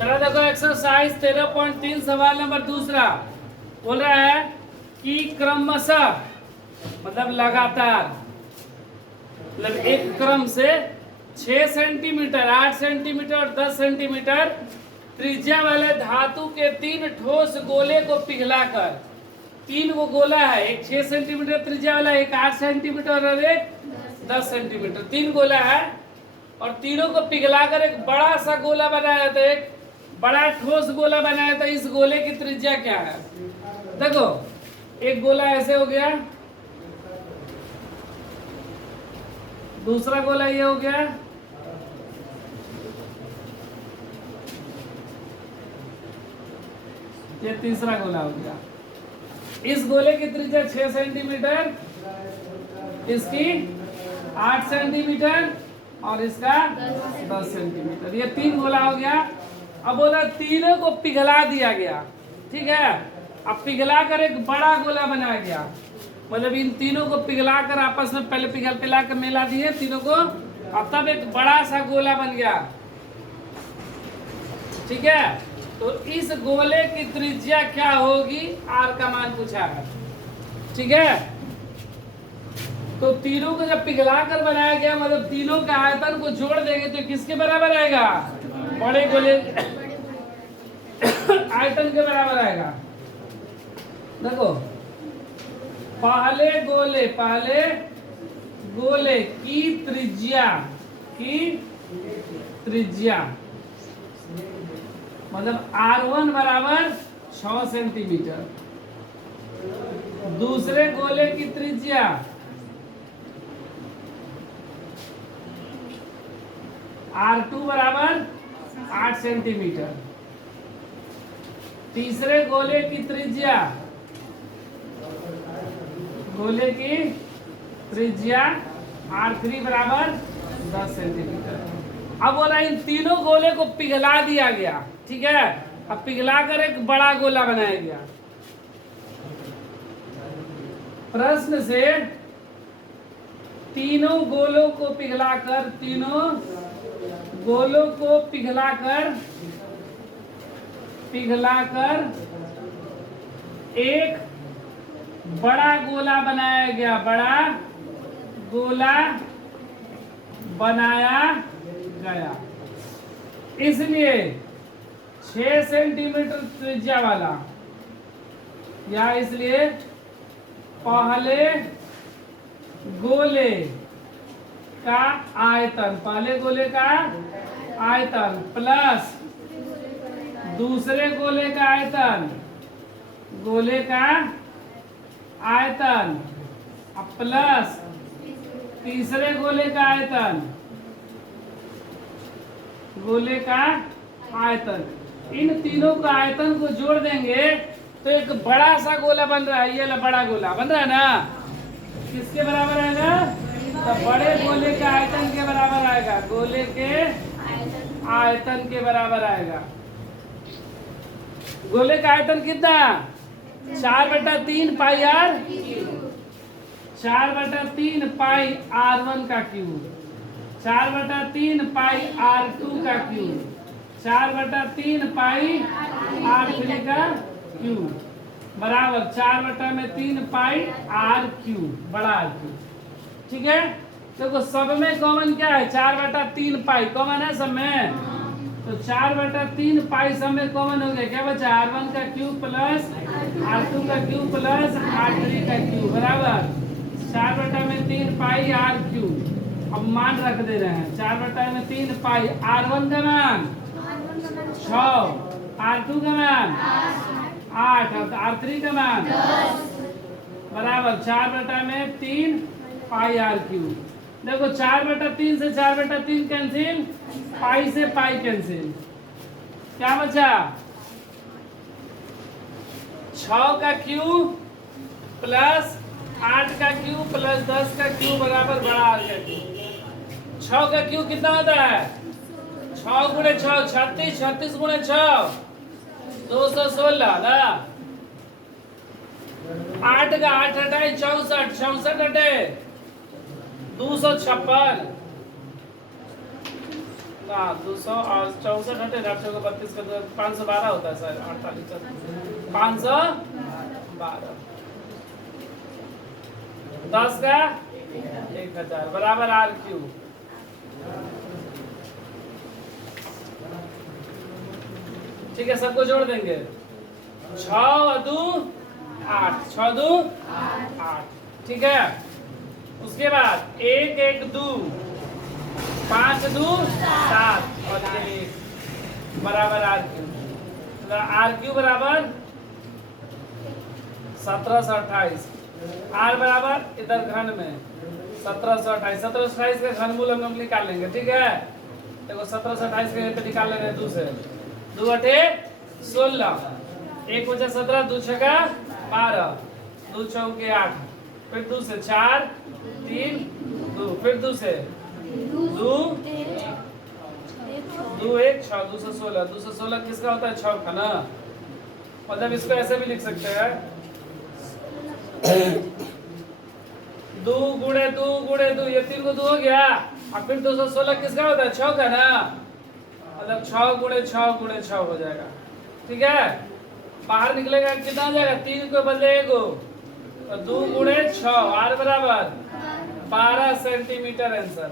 चलो देखो एक्सरसाइज 13.3 सवाल नंबर दूसरा बोल रहा है कि क्रमशः मतलब लगातार मतलब एक क्रम से 6 सेंटीमीटर 8 सेंटीमीटर और 10 सेंटीमीटर त्रिज्या वाले धातु के 3 ठोस गोले को पिघलाकर 3 वो गोला है, एक 6 सेंटीमीटर त्रिज्या वाला, एक 8 सेंटीमीटर और एक 10 सेंटीमीटर, 3 गोला है और तीनों को पिघलाकर एक बड़ा सा गोला बनाया था, एक बड़ा ठोस गोला बनाया था। इस गोले की त्रिज्या क्या है? देखो एक गोला ऐसे हो गया, दूसरा गोला ये हो गया, ये तीसरा गोला हो गया। इस गोले की त्रिज्या 6 सेंटीमीटर, इसकी 8 सेंटीमीटर और इसका 10 सेंटीमीटर, ये 3 गोला हो गया। अब बोला तीनों को पिघला दिया गया, ठीक है। अब पिघला कर एक बड़ा गोला बनाया गया, मतलब इन तीनों को पिघला कर आपस में पहले पिघला कर मिला दिए तीनों को, अब तब एक बड़ा सा गोला बन गया, ठीक है। तो इस गोले की त्रिज्या क्या होगी? आर का मान पूछा है, ठीक है। तो तीनों को जब पिघला कर बनाया गया मतलब तीनों के आयतन को जोड़ देंगे तो किसके बराबर आएगा? बड़े गोले आयतन के बराबर आएगा। देखो पहले गोले की त्रिज्या मतलब R1 बराबर 6 सेंटीमीटर, दूसरे गोले की त्रिज्या R2 बराबर 8 सेंटीमीटर, तीसरे गोले की त्रिज्या R3 बराबर 10 सेंटीमीटर। अब बोला इन तीनों गोले को पिघला दिया गया, ठीक है। अब पिघला कर एक बड़ा गोला बनाया गया। प्रश्न से तीनों गोलों को पिघलाकर एक बड़ा गोला बनाया गया, बड़ा गोला बनाया गया। इसलिए 6 सेंटीमीटर त्रिज्या वाला या इसलिए पहले गोले का आयतन प्लस दूसरे गोले का आयतन प्लस तीसरे गोले का आयतन, इन तीनों का आयतन को जोड़ देंगे तो एक बड़ा सा गोला बन रहा है। ये बड़ा गोला बन रहा है ना, किसके बराबर आएगा? तो बड़े गोले के आयतन के बराबर आएगा, गोले के आयतन के बराबर आएगा। गोले का आयतन कितना? 4/3 पाई आर, 4/3 पाई R1 का क्यूब, 4/3 पाई R2 का क्यूब, 4/3 पाई R3 का क्यूब बराबर 4/3 पाई R3 बड़ा R क्यूब, ठीक है। देखो सब में कॉमन क्या है? 4/3 पाई कॉमन है सब में, तो 4/3 पाई सब में कॉमन हो गया। क्या बचा? R1 का क्यूब प्लस R2 का क्यूब प्लस R3 का क्यूब बराबर 4/3 पाई R3। अब मान रख दे रहे हैं, 4/3 पाई R1 का मान 6, R2 का मान 8 और R3 का मान बराबर 4/3 पाई R3। देखो 4/3 से 4/3 कैंसिल, पाई से पाई कैंसिल, क्या बचा? 6 का क्यूब प्लस 8 का क्यूब प्लस 10 का क्यूब बराबर बड़ा R का क्यूब। 6 का क्यूब कितना होता है? 6 गुणे 6 36, 36 गुणे 6 216 ना। 8 का 8 हटाए 64, 64 हटे 256 हाँ 264 हटे 832 का 512 होता है सर 48 512 10 का 1000 बराबर आर क्यू। ठीक है सबको जोड़ देंगे 6 दू 8 6 दू 8 ठीक है। उसके बाद 1 1 2 5 2 7 और 1 बराबर आर क्यू। आर क्यू बराबर 1728 आर बराबर इधर घन में 1728 1728 का घनमूल हम लोग निकाल लेंगे ठीक है। देखो 1728 के पे निकाल लेंगे 2 से 2 अठे 16 1 बचा 17 2 छका 12 2 चौके 8 फिर 2 से 4 3 2 फिर 2 से 2 2 1 6 2 से 16 किसका होता है 6 का ना। मतलब इसको ऐसे भी लिख सकते हैं 2 गुणे 2 ये 3 को 2 हो गया और फिर 216 किसका होता है 6 का ना। मतलब 6 गुणे 6 हो जाएगा ठीक है। बाहर निकलेगा कितना हो जाएगा 3 को बदले 1 तो 2 गुणे 6 आर बराबर 12 सेंटीमीटर आंसर।